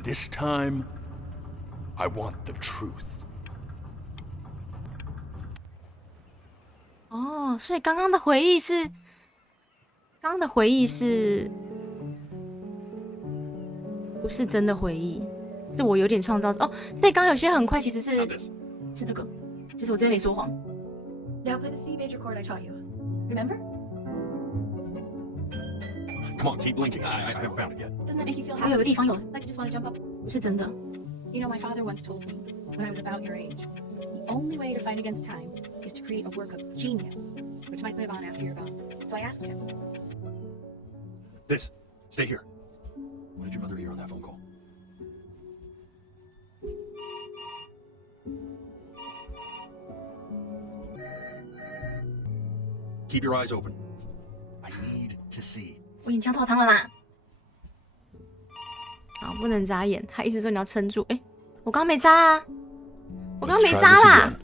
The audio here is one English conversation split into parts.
And this time, I want the truth. 哦，所以刚刚的回忆是不是真的回忆？是我有点创造哦，所以刚刚有些很快，其实是这个，就是我真的没说谎。Now play the C major chord I taught you. Remember? Come on, keep blinking. I haven't found it yet. Doesn't that make you feel 我有个 happy? 地方有， Like you just want to jump up? 不是真的。 You know, my father once told me, when I was about your age, the only way to fight against time is to create a work of genius, which might live on after you're gone. So I asked him. This, stay here. What did your mother hear on that phone call? Keep your eyes open. I need to see. 我眼睛要泡汤了啦！好，不能眨眼。他意思说你要撑住。哎，我刚刚没眨啊，我刚刚没眨啦。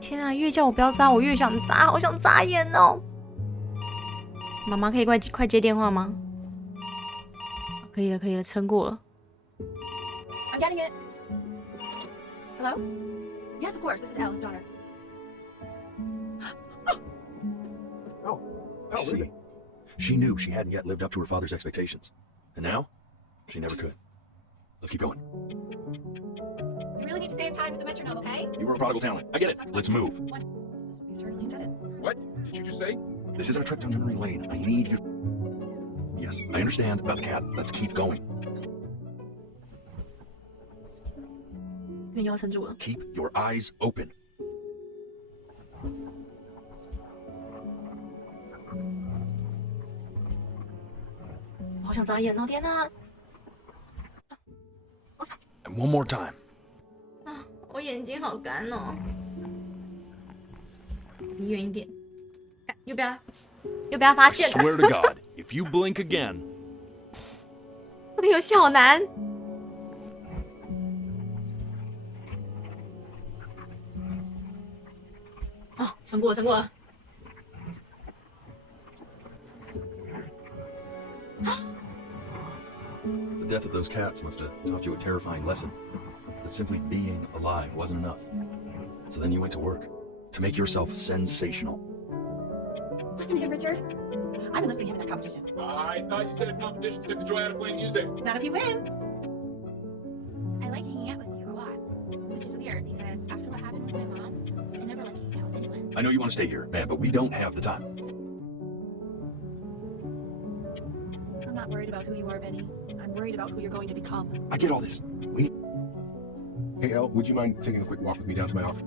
天啊，越叫我不要眨，我越想眨，我想眨眼哦。妈妈可以快接电话吗？可以了，可以了，撑过了。I'm getting it. Hello? Yes, of course. This is Alice's daughter. See, she knew she hadn't yet lived up to her father's expectations. And now, she never could. Let's keep going. You really need to stay in time with the metronome, okay? You were a prodigal talent. I get it. Let's move. Eternally indebted. What did you just say? This isn't a trip down memory lane. I need you. Yes, I understand about the cat. Let's keep going. 这边又要撑住了。 Keep your eyes open. 我好想眨眼哦！天哪！ And one more time. 啊，我眼睛好干哦。离远一点。又不要发 I 现了。 swear to God, if you blink again. 这边有小南。哦，撑过了，撑过了。 The death of those cats must have taught you a terrifying lesson. That simply being alive wasn't enough. So then you went to work to make yourself sensational. Listen to him, Richard. I've been listening to him in that competition. I thought you said a competition took the joy out of playing music. Not if you win. I like hanging out with you a lot, which is weird because after what happened with my mom, I never like hanging out with anyone. I know you want to stay here, man, but we don't have the time. I'm not worried about who you are, Benny. I'm worried about who you're going to become. I get all this. Hey, Elle, would you mind taking a quick walk with me down to my office?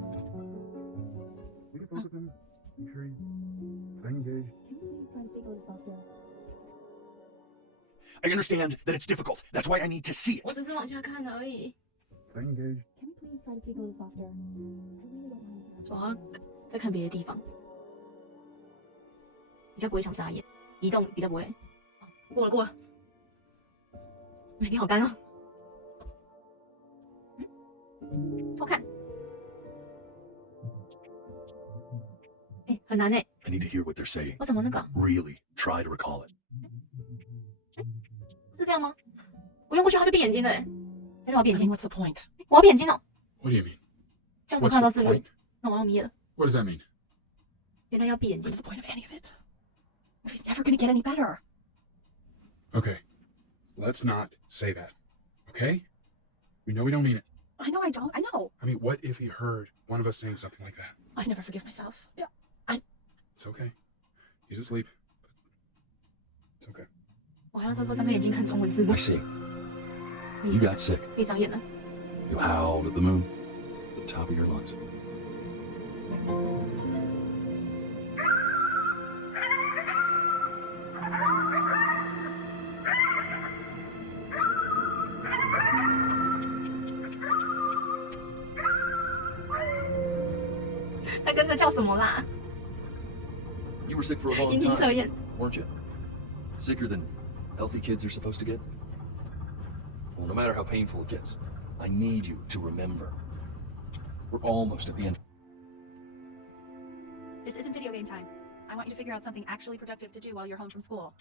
I understand that it's difficult. That's why I need to see 我 it. 只是往下看而已。我要再看别的地方，比较不会想眨眼，移动比较不会。过了，眼睛好干哦。偷看，哎，很难哎。 I need to hear what they're saying. 我怎么那个？ Really try to recall it. 是这样吗？我用过去他就闭眼睛了哎，还是我要闭眼 I 睛 mean,？What's the point? 我要闭眼睛哦， What do you mean? 这样子 What's 看得到 the 字幕 point?，那我要眯了。 What does that mean? 原来要闭眼睛 What's。the point of any of it? If he's never going to get any better. Okay, let's not say that. Okay? We know we don't mean it. I know I don't. I know. I mean, what if he heard one of us saying something like that? I never forgive myself. Yeah. It's okay. He's asleep. It's okay. 我还要偷偷张开眼睛看中文字幕 I。see. You got sick. 可以眨眼了。 You howled at the moon at the top of your lungs.他跟着叫什么啦？ You were sick for a long 引体测 time, 验。 weren't you? Sicker than healthy kids are supposed to get? Well, no matter how painful it gets, I need you to remember. We're almost at the end. same time. I want you to figure out something actually productive to do while you're home from school.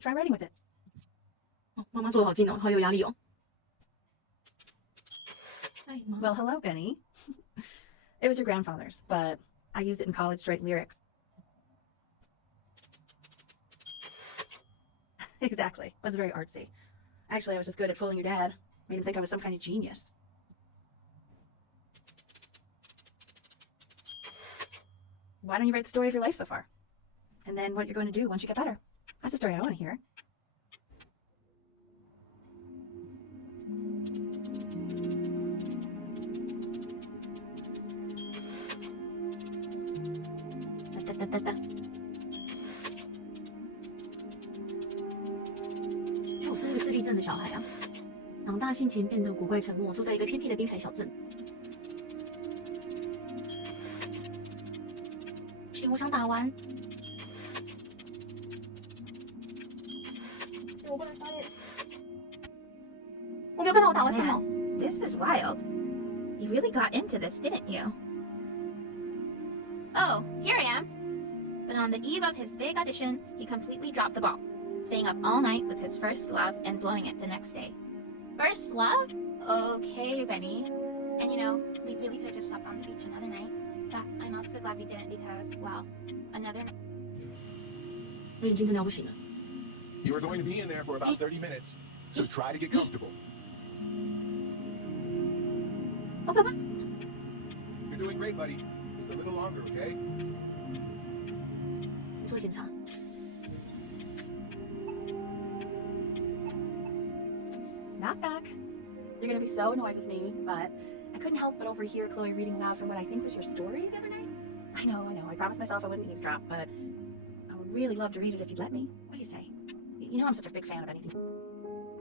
Try writing with it. 哦，妈妈坐得好近哦，好有压力哦。哎妈 Well, hello, Benny. It was your grandfather's, but I used it in college to write lyrics. Exactly. It was very artsy. Actually, I was just good at fooling your dad. Made him think I was some kind of genius. Why don't you write the story of your life so far? And then what you're going to do once you get better. That's the story I want to hear. Da. 就我是那个自闭症的小孩啊，长大性情变得古怪沉默，住在一个偏僻的滨海小镇。不行，我想打完。我不能发现，我没有看到我打完什么。 This is wild. You really got into this, didn't you? Oh, here I am. But on the eve of his big audition, he completely dropped the ball, staying up all night with his first love and blowing it the next day. First love? Okay, Benny. And you know, we really could have just stopped on the beach another night. But I'm also glad we didn't because, well, another night. 我眼睛真的要不行了。 You are going to be in there for about 30 minutes, so try to get comfortable. 好可怕！ You're doing great, buddy. Just a little longer, okay? 做检查。 Knock knock. You're gonna be so annoyed with me, but I couldn't help but overhear Chloe reading aloud from what I think was your story the other night. I know. I promised myself I wouldn't eavesdrop, but I would really love to read it if you'd let me. What do you say? You know I'm such a big fan of anything.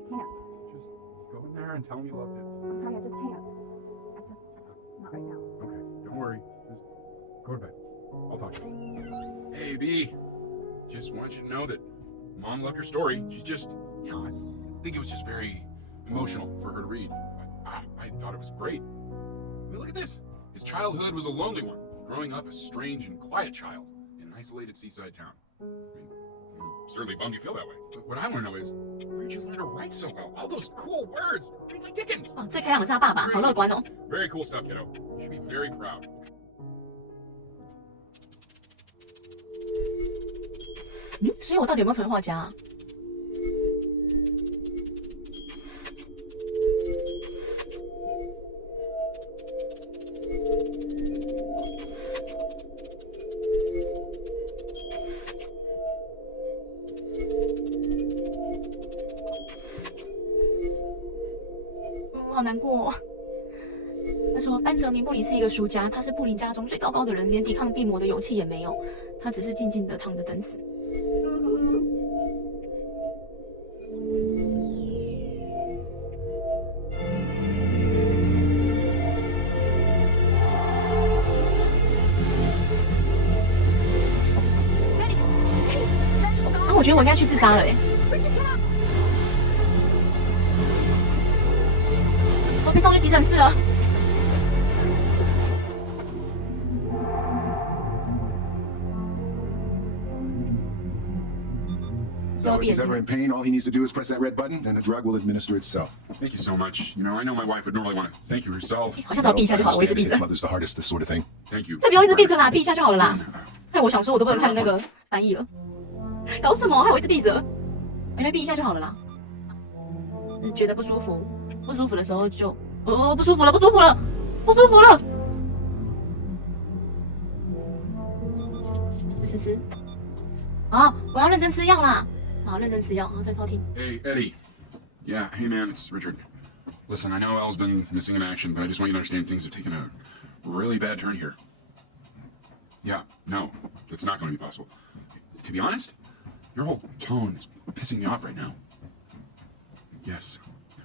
Hang on. Just go in there and tell him you loved it. I'm sorry, I just can't. Not right now. Okay, don't worry. Just go to bed. I'll talk to you. Hey, B. Just want you to know that Mom loved her story. She's just, you know, I think it was just very emotional for her to read. I thought it was great. I mean, look at this. His childhood was a lonely one, growing up a strange and quiet child in an isolated seaside town. I mean, certainly bummed you feel that way. But what I want to know is, where'd you learn to write so well? All those cool words. Reads like Dickens. 哦，最开朗的是他爸爸，好乐观哦。 Very cool stuff, kiddo. You should be very proud. 所以我到底有没有成为画家啊？我好难过哦。他说，班哲明布林是一个输家，他是布林家中最糟糕的人，连抵抗病魔的勇气也没有，他只是静静的躺着等死。 我觉得我应该去自杀了哎！我被送去急诊室了。So if he's ever in pain, all he needs to do is press that red button, and the drug will administer itself. Thank you so much. You know, I know my wife would normally want to thank you herself. 好像只要闭一下就好了，我一直闭着。 Mother's the hardest, this sort of thing. Thank you. 这不用一直闭着啦，闭一下就好了啦。害我想说，我都不能看那个翻译了。搞什么？害我一直闭着。原来闭一下就好了啦。觉得不舒服，不舒服的时候就不舒服了，不舒服了，不舒服了。吃。啊，我要认真吃药啦。好，认真吃药，再偷听。 Hey, Eddie. Yeah, hey man, it's Richard. Listen, I know Elle's been missing in action, but I just want you to understand things have taken a really bad turn here. Yeah, no, that's not going to be possible. To be honest, your whole tone is pissing me off right now. Yes,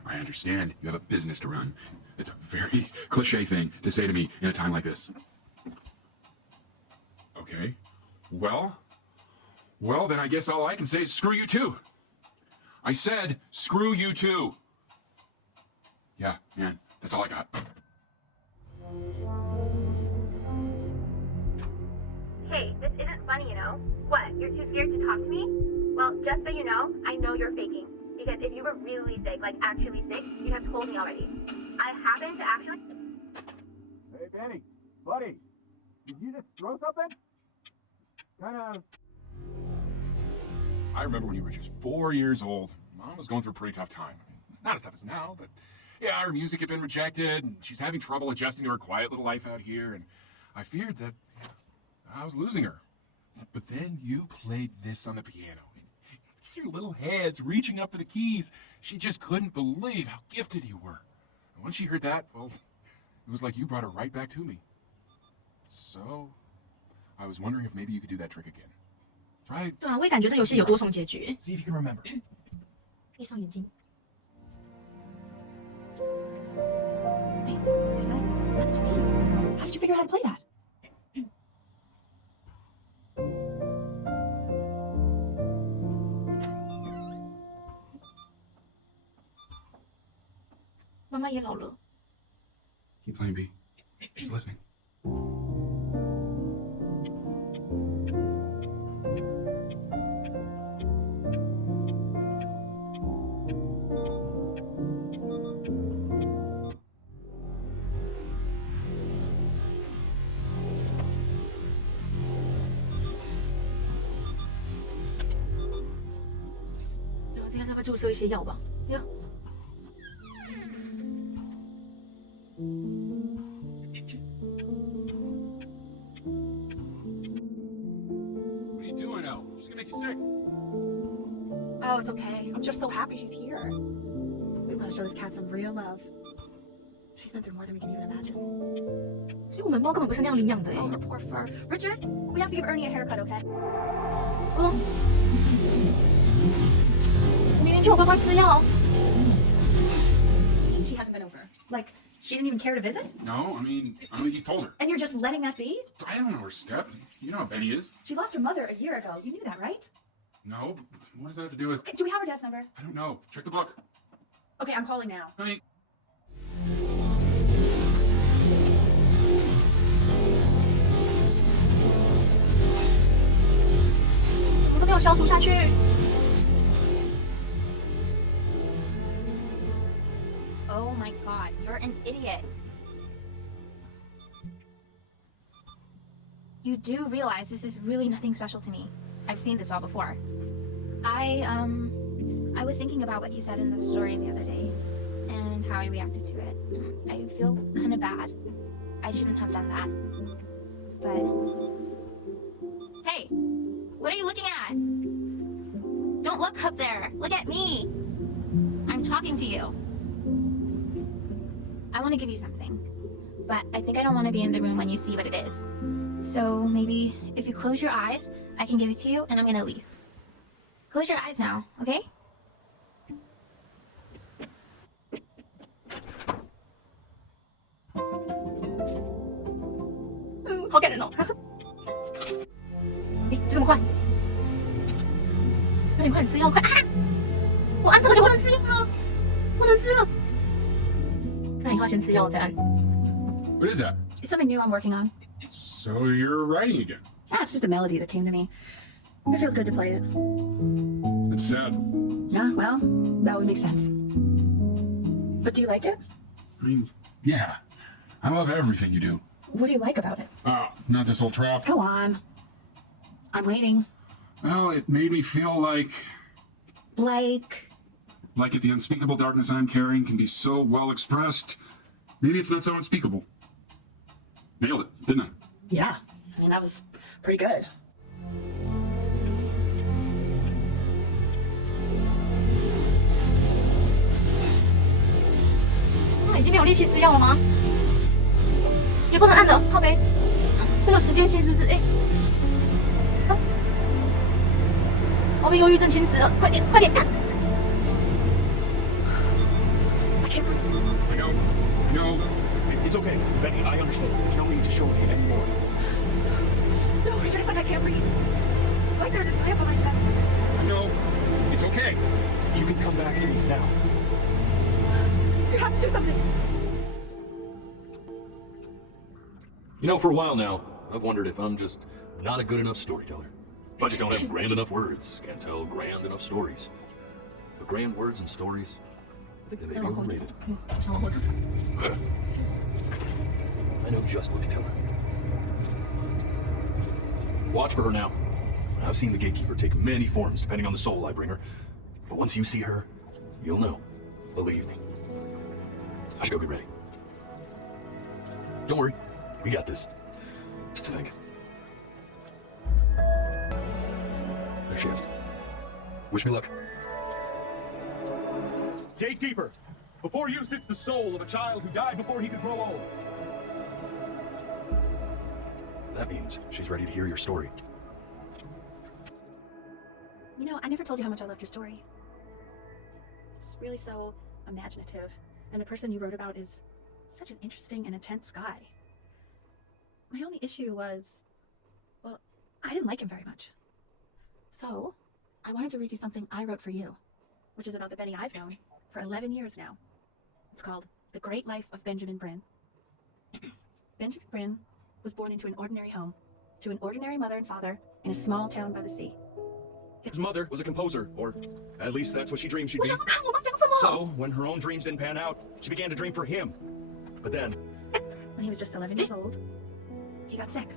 I understand you have a business to run. It's a very cliche thing to say to me in a time like this. Okay, well, then I guess all I can say is screw you too. I said, screw you too. Yeah, man, that's all I got. Hey, this isn't funny, you know? What, you're too scared to talk to me? Well, just so you know you're faking. Because if you were really sick, like actually sick, you'd have told me already. I happen to actually... Hey, Benny, buddy, did you just throw something? I remember when you were just 4 years old. Mom was going through a pretty tough time. Not as tough as now, but yeah, her music had been rejected, and she's having trouble adjusting to her quiet little life out here, and I feared that I was losing her. But then you played this on the piano. Your little hands reaching up for the keys. She just couldn't believe how gifted you were. And when she heard that, well, it was like you brought her right back to me. So, I was wondering if maybe you could do that trick again. Try. 对啊，我也感觉这游戏有多重结局。 See if you can remember. 闭上眼睛。 Wait, is that? That's my piece. How did you figure out how to play that? 妈妈也老了。 Keep playing, B. She's listening. 这应该是会注射一些药吧？呀。 What are you doing, Elle? She's gonna make you sick. Oh, it's okay. I'm just so happy she's here. We want to show this cat some real love. She's been through more than we can even imagine. 所以我们猫根本不是那样领养的哎。 Oh, her poor fur. Richard, we have to give Ernie a haircut, okay? 哦，我明明叫我爸爸吃药。 She hasn't been over. Like, she didn't even care to visit? No, I don't think he's told her. And you're just letting that be? I don't know her step. You know how Benny is. She lost her mother a year ago. You knew that, right? No, but what does that have to do with... Okay, do we have her dad's number? I don't know. Check the book. Okay, I'm calling now. Honey. 我都没有消除下去。 Oh my god, you're an idiot. You do realize this is really nothing special to me. I've seen this all before. I was thinking about what you said in the story the other day and how I reacted to it. I feel kind of bad. I shouldn't have done that. But hey, what are you looking at? Don't look up there. Look at me. I'm talking to you. I want to give you something, but I think I don't want to be in the room when you see what it is. So maybe if you close your eyes, I can give it to you and I'm gonna leave. Close your eyes now, okay? 好感人哦！哎，就这么快？有点快，你吃药快啊！我按这个就不能吃药了，不能吃了。那以后先吃药再按。 What is that? It's something new I'm working on. So you're writing again. Yeah, it's just a melody that came to me. It feels good to play it. It's sad. Yeah, well, that would make sense. But do you like it? Yeah. I love everything you do. What do you like about it? Not this whole trap. Go on. I'm waiting. Well, it made me feel like if the unspeakable darkness I'm carrying can be so well expressed, maybe it's not so unspeakable. Nailed it, didn't I? Yeah, I mean, that was pretty good. 那已经没有力气吃药了吗？也不能按了，靠背。这个时间性是不是？哎，我被忧郁症侵蚀了，快点，快点干！ I can't breathe. I know. It's okay, Benny, I understand. There's no need to show me anymore. No, Richard, it's like I can't breathe. Like there's this clamp on my chest. No, it's okay. You can come back to me now. You have to do something. You know, for a while now, I've wondered if I'm just not a good enough storyteller. If I just don't have grand enough words, can't tell grand enough stories. But grand words and stories, I think they may be overrated. I know just what to tell her. Watch for her now. I've seen the gatekeeper take many forms depending on the soul I bring her. But once you see her, you'll know. Believe me. I should go get ready. Don't worry. We got this. I think. There she is. Wish me luck. Gatekeeper, before you sits the soul of a child who died before he could grow old. That means she's ready to hear your story. You know, I never told you how much I loved your story. It's really so imaginative, and the person you wrote about is such an interesting and intense guy. My only issue was, well, I didn't like him very much. So, I wanted to read you something I wrote for you, which is about the Benny I've known for 11 years now. It's called The Great Life of Benjamin Bryn. Benjamin Bryn was born into an ordinary home, to an ordinary mother and father in a small town by the sea. His mother was a composer, or at least that's what she dreamed she'd be. So, when her own dreams didn't pan out, she began to dream for him. But then, when he was just 11 years old, he got sick.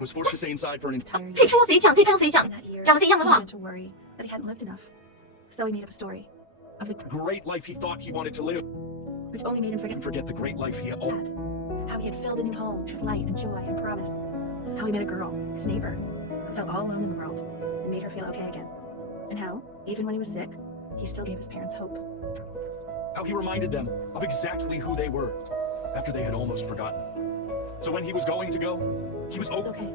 Was forced to stay inside for an entire year. 可以看到谁讲，可以看到谁讲，讲的是一样的话。 He began to worry that he hadn't lived enough. So he made up a story of the great life he thought he wanted to live, which only made him forget the great life he had. how he had filled a new home with light and joy and promise. How he met a girl, his neighbor, who felt all alone in the world and made her feel okay again. And how, even when he was sick, he still gave his parents hope. How he reminded them of exactly who they were after they had almost forgotten. So when he was going to go, he was okay.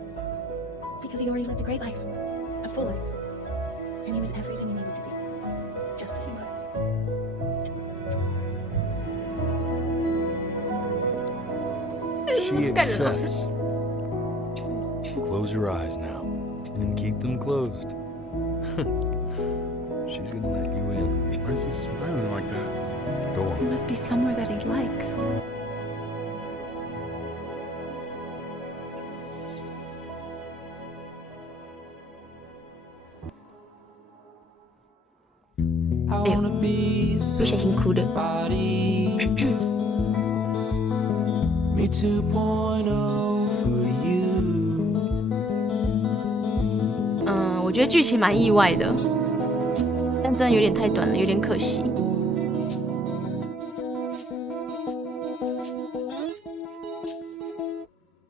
Because he already lived a great life, a full life. And he was everything he needed to be, just as he was. She accepts. Close your eyes now, and keep them closed. She's gonna let you in. Why is he smiling like that? Go There on. must be somewhere that he likes.哎呦，不小心哭的。我觉得剧情蛮意外的，但真的有点太短了，有点可惜。